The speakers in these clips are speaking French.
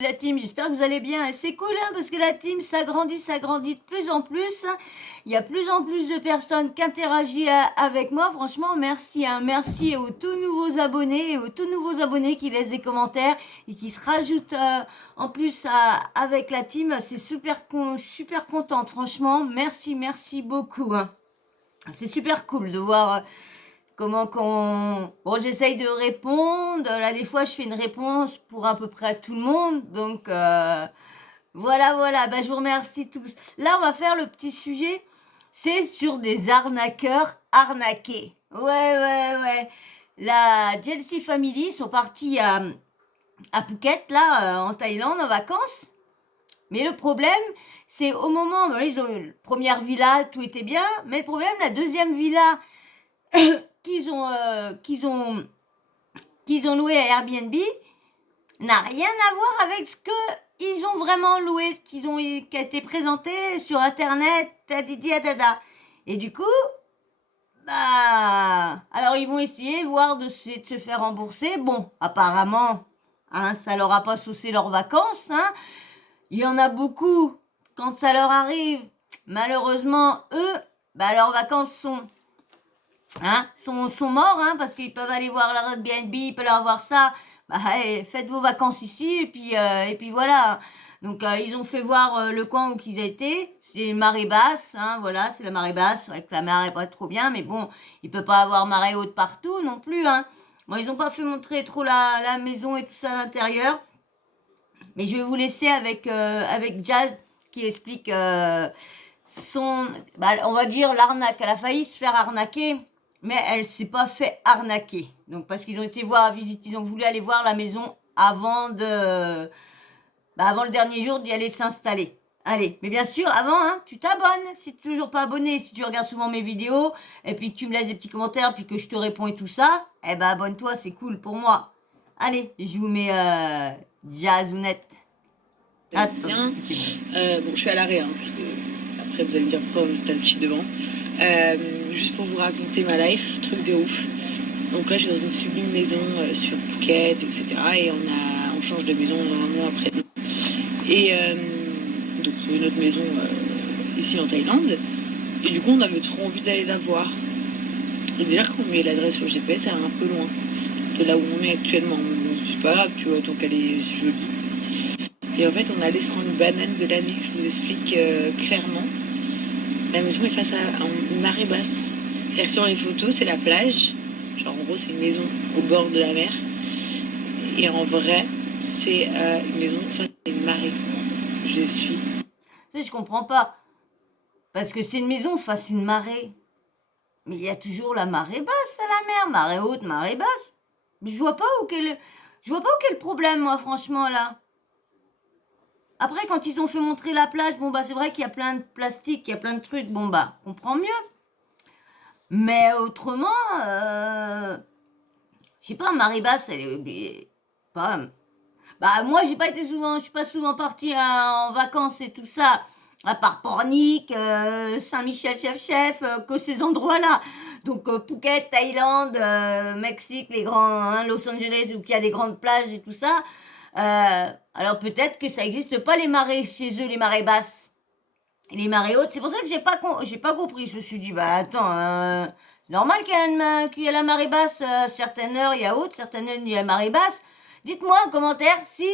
La team, j'espère que vous allez bien. Et c'est cool hein, parce que la team s'agrandit de plus en plus. Il y a plus en plus de personnes qui interagissent avec moi. Franchement, merci. Hein. Merci aux tout nouveaux abonnés et aux tout nouveaux abonnés qui laissent des commentaires et qui se rajoutent en plus avec la team. C'est super contente. Franchement, merci beaucoup. Hein. C'est super cool de voir. Comment qu'on... Bon, j'essaye de répondre. Là, des fois, je fais une réponse pour à peu près tout le monde. Donc, voilà. Ben, je vous remercie tous. Là, on va faire le petit sujet. C'est sur des arnaqueurs arnaqués. Ouais. La Chelsea Family sont partis à Phuket, là, en Thaïlande, en vacances. Mais le problème, c'est au moment... Bon, ils ont eu la première villa, tout était bien. Mais le problème, la deuxième villa... qu'ils ont loué à Airbnb n'a rien à voir avec ce que ils ont vraiment loué, ce qui a été présenté sur internet, et du coup, alors ils vont essayer voir de se faire rembourser. Bon, apparemment, hein, ça leur a pas saucé leurs vacances. Hein. Il y en a beaucoup quand ça leur arrive. Malheureusement, eux, leurs vacances sont morts, hein, parce qu'ils peuvent aller voir leur Airbnb, ils peuvent aller voir ça. Faites vos vacances ici, et puis voilà. Donc, ils ont fait voir le coin où ils étaient. C'est une marée basse, hein, voilà, c'est la marée basse. C'est vrai que la mer est pas trop bien, mais bon, il peut pas avoir marée haute partout non plus, hein. Bon, ils ont pas fait montrer trop la maison et tout ça à l'intérieur. Mais je vais vous laisser avec Jazz qui explique on va dire l'arnaque. Elle a failli se faire arnaquer. Mais elle s'est pas fait arnaquer. Donc, parce qu'ils ont été voir, visiter, ils ont voulu aller voir la maison avant le dernier jour d'y aller s'installer. Allez, mais bien sûr, avant, hein, tu t'abonnes. Si tu n'es toujours pas abonné, si tu regardes souvent mes vidéos, et puis que tu me laisses des petits commentaires, puis que je te réponds et tout ça, abonne-toi, c'est cool pour moi. Allez, je vous mets Jazzounette. Attends. Bon, je suis à l'arrêt, hein, parce que après vous allez me dire pourquoi t'as le chi devant. Juste pour vous raconter ma life, truc de ouf. Donc là, je suis dans une sublime maison sur Phuket, etc. Et on change de maison un mois après. Et donc une autre maison ici en Thaïlande. Et du coup, on avait trop envie d'aller la voir. Et déjà, quand on met l'adresse sur le GPS, elle est un peu loin de là où on est actuellement. Bon, c'est pas grave, tu vois, donc elle est jolie. Et en fait, on allait se prendre une banane de l'année. Je vous explique clairement. La maison est face à une marée basse. C'est-à-dire que sur les photos, c'est la plage. Genre, en gros, c'est une maison au bord de la mer. Et en vrai, c'est une maison face à une marée. Je suis... Je comprends pas. Parce que c'est une maison face à une marée. Mais il y a toujours la marée basse à la mer. Marée haute, marée basse. Mais je vois pas où est le problème, moi, franchement, là. Après, quand ils ont fait montrer la plage, c'est vrai qu'il y a plein de plastique, il y a plein de trucs, comprend mieux. Mais autrement, je sais pas, marée basse, elle est pas... moi, je suis pas souvent partie en vacances et tout ça, à part Pornic, Saint-Michel, Chef, que ces endroits-là. Donc, Phuket, Thaïlande, Mexique, les grands, hein, Los Angeles, où il y a des grandes plages et tout ça. Alors peut-être que ça n'existe pas les marées chez eux, les marées basses et les marées hautes. C'est pour ça que j'ai pas compris. Je me suis dit attends, c'est normal qu'il y a la marée basse à certaines heures il y a haute, certaines heures il y a marée basse. Dites-moi en commentaire si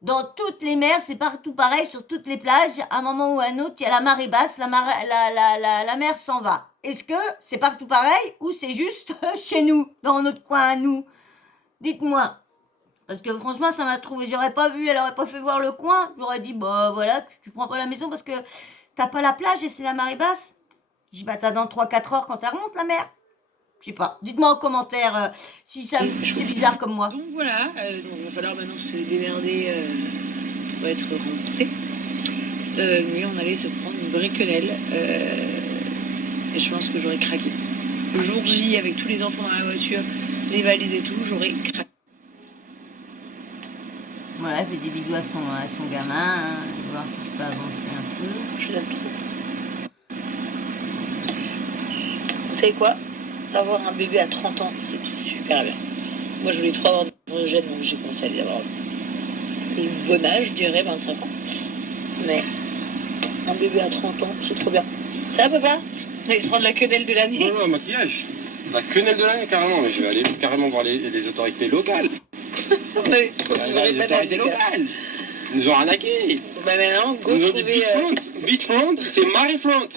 dans toutes les mers c'est partout pareil sur toutes les plages. À un moment ou à un autre il y a la marée basse, la mer s'en va. Est-ce que c'est partout pareil ou c'est juste chez nous, dans notre coin à nous? Dites-moi. Parce que franchement, ça m'a trouvé. J'aurais pas vu, elle aurait pas fait voir le coin. J'aurais dit, voilà, tu prends pas la maison parce que t'as pas la plage et c'est la marée basse. J'ai dit, t'as dans 3-4 heures quand elle remonte la mer. Je sais pas. Dites-moi en commentaire si c'est bizarre comme moi. Donc voilà, il va falloir maintenant se démerder pour être remboursé. Mais on allait se prendre une vraie quenelle. Et je pense que j'aurais craqué. Le jour J, avec tous les enfants dans la voiture, les valises et tout, j'aurais craqué. Voilà, elle fait des bisous à son gamin. Hein. Je vais voir si je peux avancer un peu. Je l'aime trop. Vous savez quoi? Avoir un bébé à 30 ans, c'est super bien. Moi, je voulais trop avoir des projets, donc j'ai commencé à les avoir le bon âge, je dirais 25 ans. Mais un bébé à 30 ans, c'est trop bien. Ça va, papa? On va se prendre la quenelle de l'année. Ouais, maquillage. La quenelle de l'année, carrément. Mais je vais aller carrément voir les autorités locales. Ouais, Les autorités locales. Ils nous ont arnaqués. Bah maintenant, go Ils nous ont dit trouver... Beachfront, c'est Maryfront.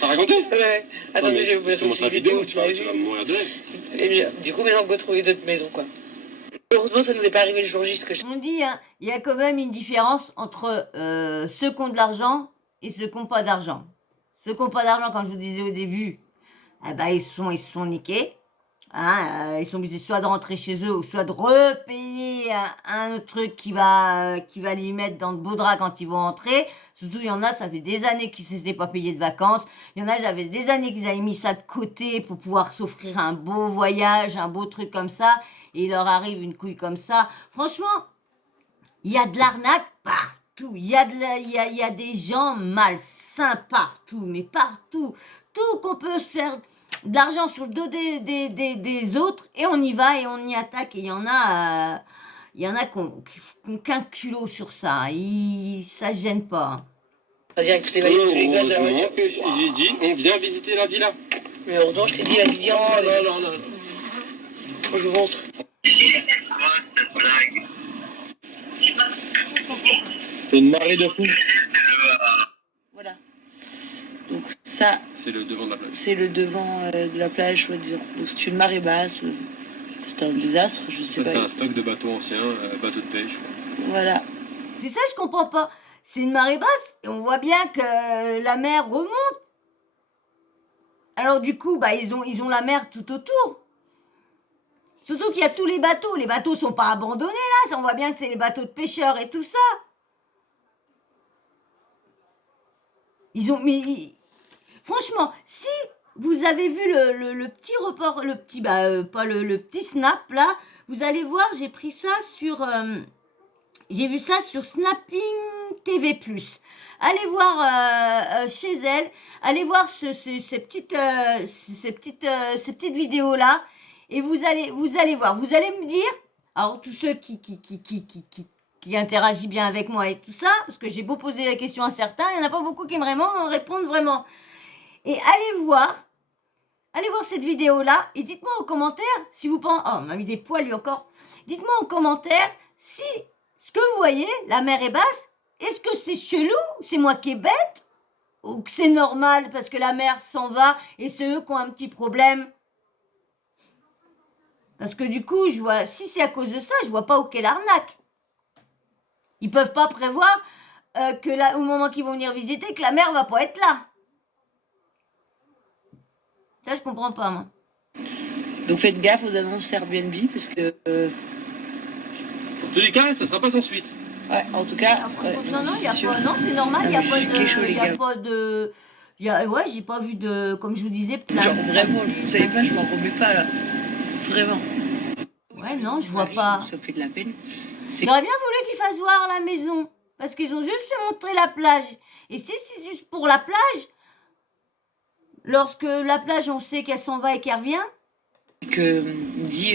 T'as raconté? Ouais. Attendez, je vais vous Je te montre la vidéo, tu vas me mourir de rêve. Et bien, du coup, maintenant, go trouver d'autres maisons, quoi. Heureusement, ça nous est pas arrivé le jour J, ce que je... On dit, hein, il y a quand même une différence entre ceux qui ont de l'argent et ceux qui n'ont pas d'argent. Ceux qui n'ont pas d'argent, comme je vous disais au début, eh ben, ils se sont niqués. Hein, ils sont obligés soit de rentrer chez eux ou soit de repayer un autre truc qui va les mettre dans de beaux draps quand ils vont rentrer. Surtout, il y en a, ça fait des années qu'ils ne s'étaient pas payés de vacances. Il y en a, ils avaient des années qu'ils avaient mis ça de côté pour pouvoir s'offrir un beau voyage, un beau truc comme ça. Et il leur arrive une couille comme ça. Franchement, il y a de l'arnaque partout. Il y a des gens malsains partout, mais partout. Tout qu'on peut se faire de l'argent sur le dos des autres, et on y va et on y attaque. Et il y en a qui ont qu'un culot sur ça. Ça gêne pas. C'est-à-dire avec toutes les valises, tous les gars de la Heureusement voiture. que j'ai dit, on vient visiter la villa. Mais heureusement, je t'ai dit, vas-y, viens. Oh non. Je vous montre. C'est une marée de fous. Voilà. Donc ça, C'est le devant de la plage. c'est le devant de la plage, soi-disant. Donc c'est une marée basse. C'est un désastre, je sais Ça, c'est pas. un stock de bateaux anciens, bateaux de pêche. Voilà. C'est ça, je comprends pas. C'est une marée basse et on voit bien que la mer remonte. Alors du coup, bah ils ont la mer tout autour. Surtout qu'il y a tous les bateaux. Les bateaux sont pas abandonnés là. Ça, on voit bien que c'est les bateaux de pêcheurs et tout ça. Franchement, si vous avez vu le petit report, le petit snap là, vous allez voir, j'ai pris ça sur... j'ai vu ça sur Snapping TV+. Allez voir chez elle, allez voir ces petites vidéos-là, et vous allez voir, vous allez me dire, alors tous ceux qui interagissent bien avec moi et tout ça, parce que j'ai beau poser la question à certains, il n'y en a pas beaucoup qui me répondent vraiment. Et allez voir cette vidéo-là, et dites-moi en commentaire si vous pensez... Oh, on m'a mis des poils lui encore. Dites-moi en commentaire si... Ce que vous voyez, la mer est basse, est-ce que c'est chelou, c'est moi qui est bête, ou que c'est normal parce que la mer s'en va et c'est eux qui ont un petit problème? Parce que du coup, si c'est à cause de ça, je vois pas où qu'est l'arnaque. Ils peuvent pas prévoir au moment qu'ils vont venir visiter, que la mer va pas être là. Ça, je comprends pas, moi. Donc faites gaffe aux annonces Airbnb, parce que... En tous les cas, ça sera pas sans suite. Ouais, en tout cas... Non, c'est normal, il n'y a pas de... Ouais, j'ai pas vu de... Comme je vous disais, plein Genre, vraiment, vous savez pas, je m'en remets pas, là. Vraiment. Ouais, non, je vois pas. Ça me fait de la peine. J'aurais bien voulu qu'ils fassent voir la maison. Parce qu'ils ont juste fait montrer la plage. Et si c'est juste pour la plage, lorsque la plage, on sait qu'elle s'en va et qu'elle revient... Que dit...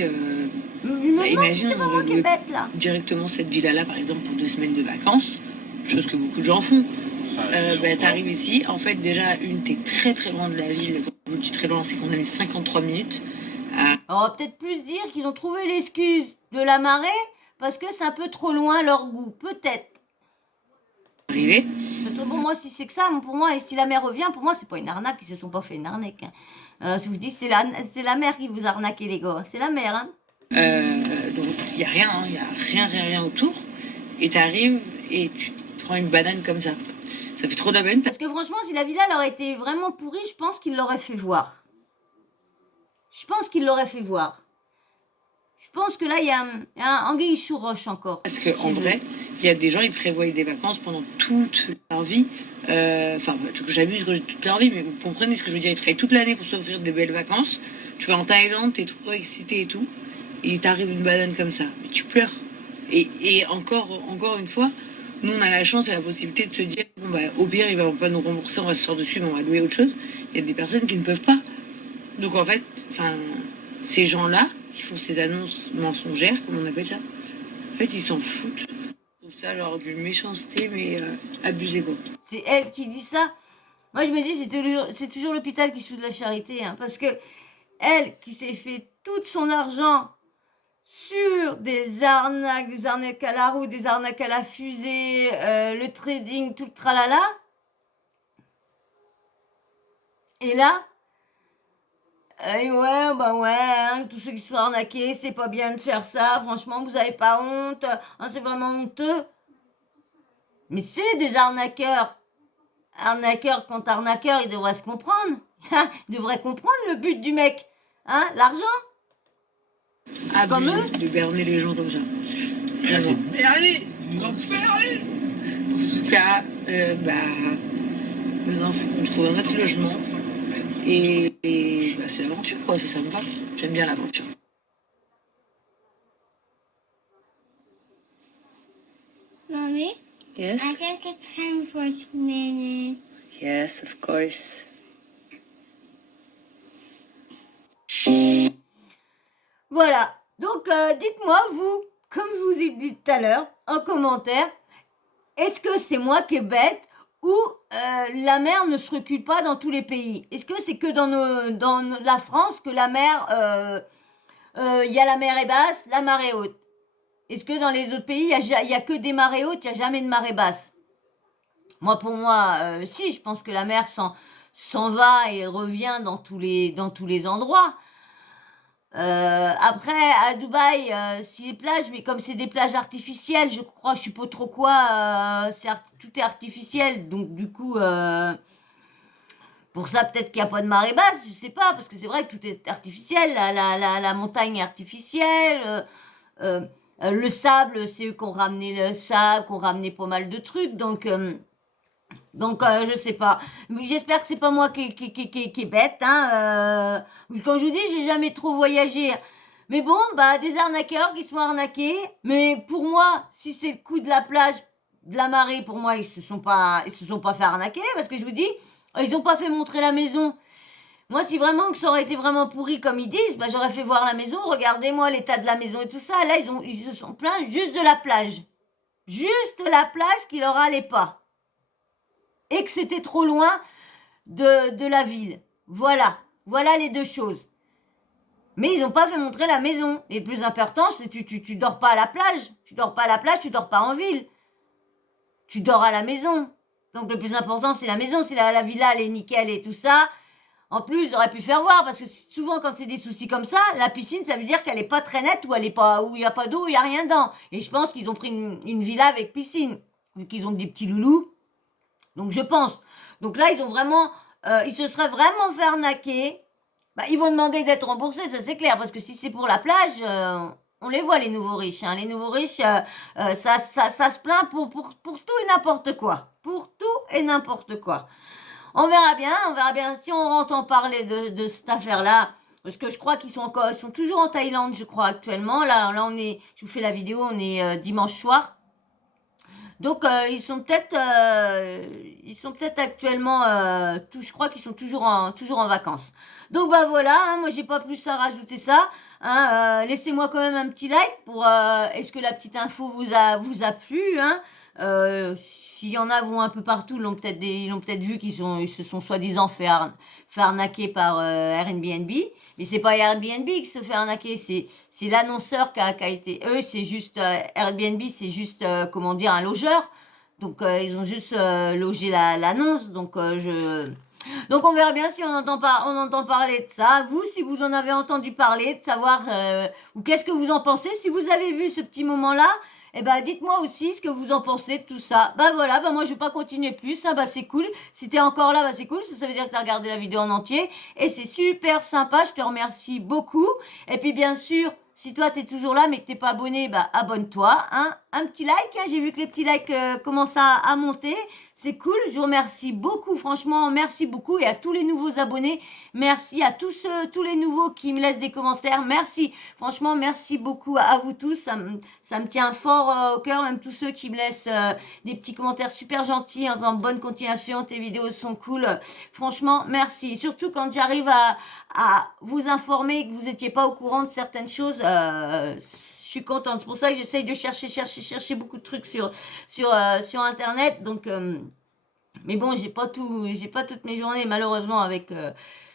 imagine, c'est pas moi qui est bête, là. Directement cette villa-là, par exemple, pour 2 semaines de vacances, chose que beaucoup de gens font. T'arrives ici, en fait, déjà, t'es très très loin de la ville. Quand je dis très loin, c'est qu'on a mis 53 minutes. On va peut-être plus dire qu'ils ont trouvé l'excuse de la marée parce que c'est un peu trop loin leur goût, peut-être. Arriver. Pour moi, si c'est que ça, pour moi, et si la mer revient, pour moi, c'est pas une arnaque, ils se sont pas fait une arnaque. Hein. Si vous dites c'est la mer qui vous a arnaqué, les gars, c'est la mer, hein. Donc il y a rien, il y a rien autour, et t'arrives et tu prends une banane comme ça. Ça fait trop de la peine. Parce que franchement, si la villa leur été vraiment pourrie, je pense qu'ils l'auraient fait voir. Je pense que là, il y a un anguille sous roche encore. Parce qu'en vrai, il y a des gens, ils prévoient des vacances pendant toute leur vie. J'abuse toute leur vie, mais vous comprenez ce que je veux dire. Ils travaillent toute l'année pour s'offrir des belles vacances. Tu vas en Thaïlande, t'es trop excité et tout. Et il t'arrive une banane comme ça. Mais tu pleures. Et encore une fois, nous, on a la chance et la possibilité de se dire, au pire, il va pas nous rembourser, on va se sortir dessus, mais on va louer autre chose. Il y a des personnes qui ne peuvent pas. Donc en fait, ces gens-là, qui font ces annonces mensongères, comme on appelle ça, en fait, ils s'en foutent. Donc ça, genre d'une méchanceté, mais abusée, quoi. C'est elle qui dit ça. Moi, je me dis, c'est toujours l'hôpital qui soude la charité, hein, parce que elle qui s'est fait tout son argent sur des arnaques à la roue, des arnaques à la fusée, le trading, tout le tralala. Et là, ouais, bah ouais, hein, tous ceux qui sont arnaqués, c'est pas bien de faire ça, franchement, vous avez pas honte, hein, c'est vraiment honteux. Mais c'est des arnaqueurs. Arnaqueur contre arnaqueur, il devrait se comprendre. Il devrait comprendre le but du mec. Hein, l'argent. Comme eux. De berner les gens comme ça. Mais allez, non, allez. En tout cas, maintenant, il faut qu'on trouve un autre logement. Et c'est l'aventure, quoi, c'est sympa. J'aime bien l'aventure. Mommy? Yes? I can get 10 for 2 minutes. Yes, of course. Voilà. Donc, dites-moi, vous, comme je vous ai dit tout à l'heure, en commentaire, est-ce que c'est moi qui est bête ou la mer ne se recule pas dans tous les pays? Est-ce que c'est que dans la France que la mer, y a la mer est basse, la marée haute? Est-ce que dans les autres pays, il y a que des marées hautes, il n'y a jamais de marée basse? Moi, pour moi, si, je pense que la mer s'en va et revient dans tous les endroits. Après, à Dubaï, c'est des plages, mais comme c'est des plages artificielles, je crois, je sais pas trop quoi, tout est artificiel, donc du coup, pour ça, peut-être qu'il n'y a pas de marée basse, je sais pas, parce que c'est vrai que tout est artificiel, la montagne est artificielle, le sable, c'est eux qui ont ramené le sable, qui ont ramené pas mal de trucs, donc je sais pas. J'espère que c'est pas moi qui est bête, hein. Comme je vous dis, j'ai jamais trop voyagé. Mais bon, des arnaqueurs qui sont arnaqués. Mais pour moi, si c'est le coup de la plage, de la marée, pour moi, ils se sont pas fait arnaquer, parce que je vous dis, ils ont pas fait montrer la maison. Moi, si vraiment que ça aurait été vraiment pourri comme ils disent, j'aurais fait voir la maison, regardez-moi l'état de la maison et tout ça. Là, ils se sont plaints juste de la plage. Juste la plage qui leur allait pas. Et que c'était trop loin de la ville. Voilà les deux choses. Mais ils n'ont pas fait montrer la maison. Et le plus important, c'est que tu dors pas à la plage. Tu dors pas à la plage, tu dors pas en ville. Tu dors à la maison. Donc le plus important, c'est la maison. Si la villa, elle est nickel et tout ça. En plus, j'aurais pu faire voir, parce que souvent, quand c'est des soucis comme ça, la piscine, ça veut dire qu'elle est pas très nette, ou où il n'y a pas d'eau, il n'y a rien dedans. Et je pense qu'ils ont pris une villa avec piscine. Vu qu'ils ont des petits loulous. Donc je pense. Donc là, ils se seraient vraiment fait arnaquer. Ils vont demander d'être remboursés, ça c'est clair. Parce que si c'est pour la plage, on les voit les nouveaux riches. Hein. Les nouveaux riches, ça se plaint pour tout et n'importe quoi. Pour tout et n'importe quoi. On verra bien si on entend parler de cette affaire-là. Parce que je crois ils sont toujours en Thaïlande, je crois, actuellement. Là je vous fais la vidéo, on est dimanche soir. Donc ils sont peut-être actuellement je crois qu'ils sont toujours en vacances. Donc voilà, hein, moi j'ai pas plus à rajouter ça. Hein, laissez-moi quand même un petit like pour est-ce que la petite info vous a plu, hein. S'il y en a vont un peu partout, ils l'ont peut-être vu ils se sont soi-disant fait arnaquer par Airbnb. Mais c'est pas Airbnb qui se fait arnaquer, c'est l'annonceur qui a été. Eux, c'est juste Airbnb, c'est juste comment dire, un logeur. Donc ils ont juste logé l'annonce. Donc on verra bien si on entend parler de ça. Vous, si vous en avez entendu parler, de savoir ou qu'est-ce que vous en pensez. Si vous avez vu ce petit moment-là, dites-moi aussi ce que vous en pensez de tout ça. Voilà, moi je vais pas continuer plus, hein, c'est cool. Si t'es encore là, c'est cool, ça veut dire que t'as regardé la vidéo en entier. Et c'est super sympa, je te remercie beaucoup. Et puis bien sûr, si toi t'es toujours là mais que t'es pas abonné, abonne-toi, hein. Un petit like, hein, j'ai vu que les petits likes commencent à monter. C'est cool, je vous remercie beaucoup, franchement, merci beaucoup. Et à tous les nouveaux abonnés, merci à tous les nouveaux qui me laissent des commentaires, merci. Franchement, merci beaucoup à vous tous, ça me tient fort au cœur, même tous ceux qui me laissent des petits commentaires super gentils en disant bonne continuation, tes vidéos sont cool. Franchement, merci. Surtout quand j'arrive à vous informer que vous n'étiez pas au courant de certaines choses, je suis contente. C'est pour ça que j'essaye de chercher beaucoup de trucs sur Internet. Donc, mais bon, j'ai pas toutes mes journées, malheureusement, avec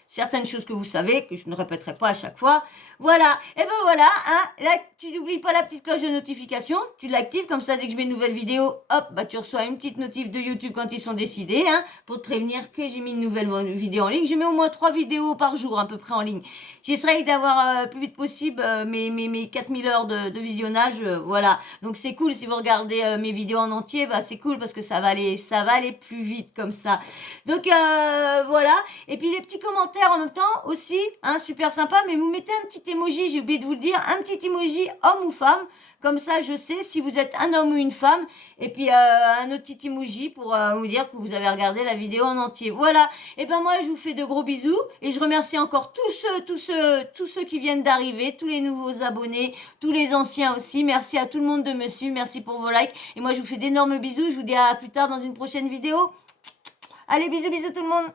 certaines choses que vous savez, que je ne répéterai pas à chaque fois. Voilà, et ben voilà, hein. Là, tu n'oublies pas la petite cloche de notification, tu l'actives, comme ça, dès que je mets une nouvelle vidéo, hop, bah tu reçois une petite notif de YouTube quand ils sont décidés, hein, pour te prévenir que j'ai mis une nouvelle vidéo en ligne. Je mets au moins 3 vidéos par jour, à peu près, en ligne. J'essaye d'avoir plus vite possible mes 4000 heures de visionnage, voilà. Donc c'est cool, si vous regardez mes vidéos en entier, bah c'est cool, parce que ça va aller plus vite, comme ça. Donc voilà, et puis les petits commentaires en même temps aussi, hein, super sympa, mais vous mettez un petit emoji, j'ai oublié de vous le dire, un petit emoji homme ou femme, comme ça je sais si vous êtes un homme ou une femme, et puis un autre petit emoji pour vous dire que vous avez regardé la vidéo en entier. Voilà, et ben moi je vous fais de gros bisous, et je remercie encore tous ceux qui viennent d'arriver, tous les nouveaux abonnés, tous les anciens aussi, merci à tout le monde de me suivre, merci pour vos likes, et moi je vous fais d'énormes bisous, je vous dis à plus tard dans une prochaine vidéo. Allez, bisous tout le monde.